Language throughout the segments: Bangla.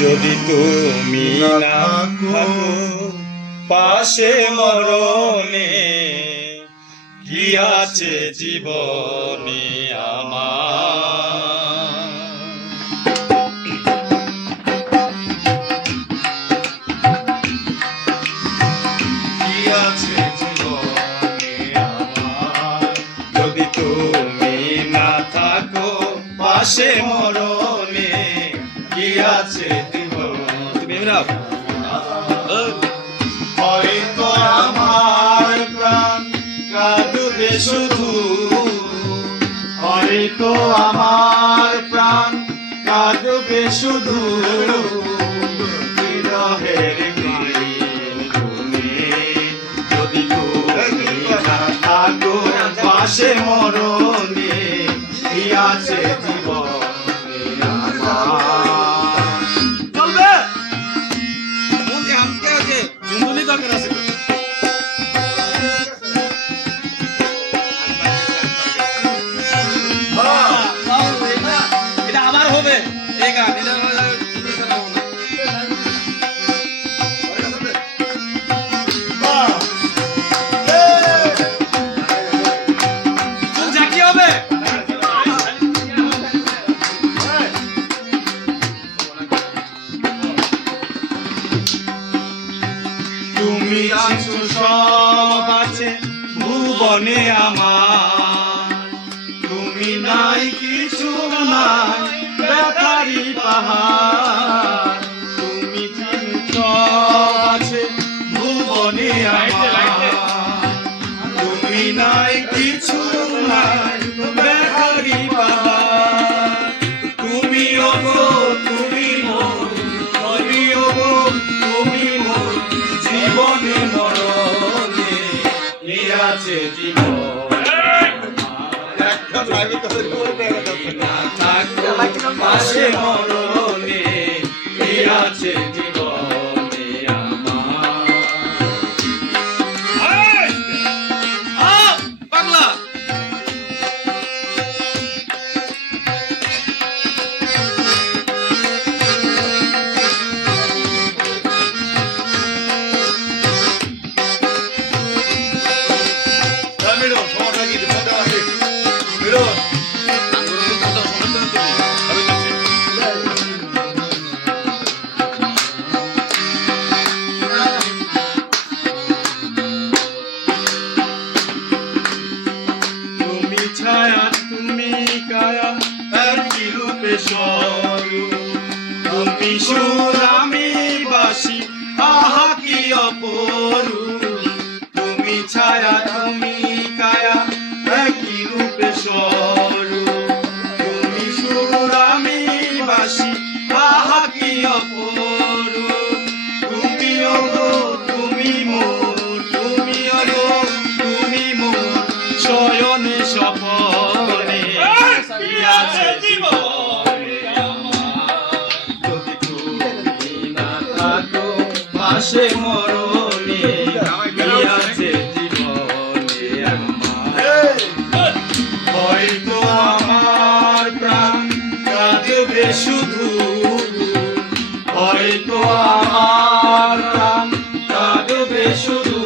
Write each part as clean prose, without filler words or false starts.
যদি তুমি না থাকো পাশে মরণে, কি আছে জীবনে আমার? কি আছে জীবনে আমার? যদি তুমি না থাকো পাশে মরণে, কি আছে জীবনে? তুমি হয়তো আমার প্রাণ কাঁদবে শুধু, হয়তো আমার প্রাণ কাঁদবে শুধু, বিরহের দিনে যদি তুমি না থাকো পাশে মরণে, কি আছে জীবনে আমার? চলবে জুন্দুলি দরকার আছে। এটা আবার হবে এই গান, এটা কি হবে? তুমি আছো সব আছে ভুবনে আমার, তুমি নাই কিছু নাই ব্যথারি পাহাড়, তুমি সব আছে ভুবনে আমার, তুমি নাই কিছু নাই ব্যথারি পাহাড়, তুমি ওগো তুমি মোর, তুমি ওগো তুমি মোর জীবনে মরণে, কি আছে জীবন পাশে মরণে, কি আছে জীবনে আমার? বাংলা ছায়া তুমি কায়া একই রূপে স্বরূপ, তুমি সুর আমি বাসি আহা কি অপরূপ, তুমি ছায়া তুমি কায়া একই রূপে স্বরূপ, তুমি সুর আমি বাসি আহা কি অপরূপ, তুমি ওগো তুমি মোর, তুমি ওগো তুমি মোর শয়নে স্বপনে, কি আছে জীবনে আমার? যদি তুমি না থাকো পাশে মরণে, কি আছে জীবনে আমার? হয়তো আমার প্রাণ কাঁদবে শুধু, হয়তো আমার প্রাণ কাঁদবে শুধু,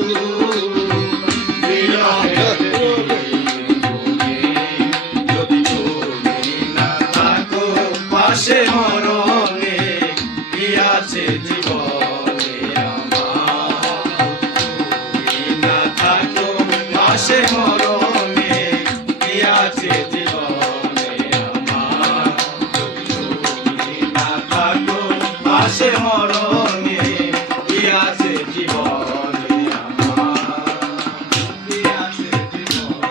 পাশে মরণে, কি আছে জীবনে আমার? তুমি না থাকো পাশে মরণে, কি আছে জীবনে আমার? তুমি না থাকো পাশে মরণে, কি আছে জীবনে আমার? কি আছে জীবনে?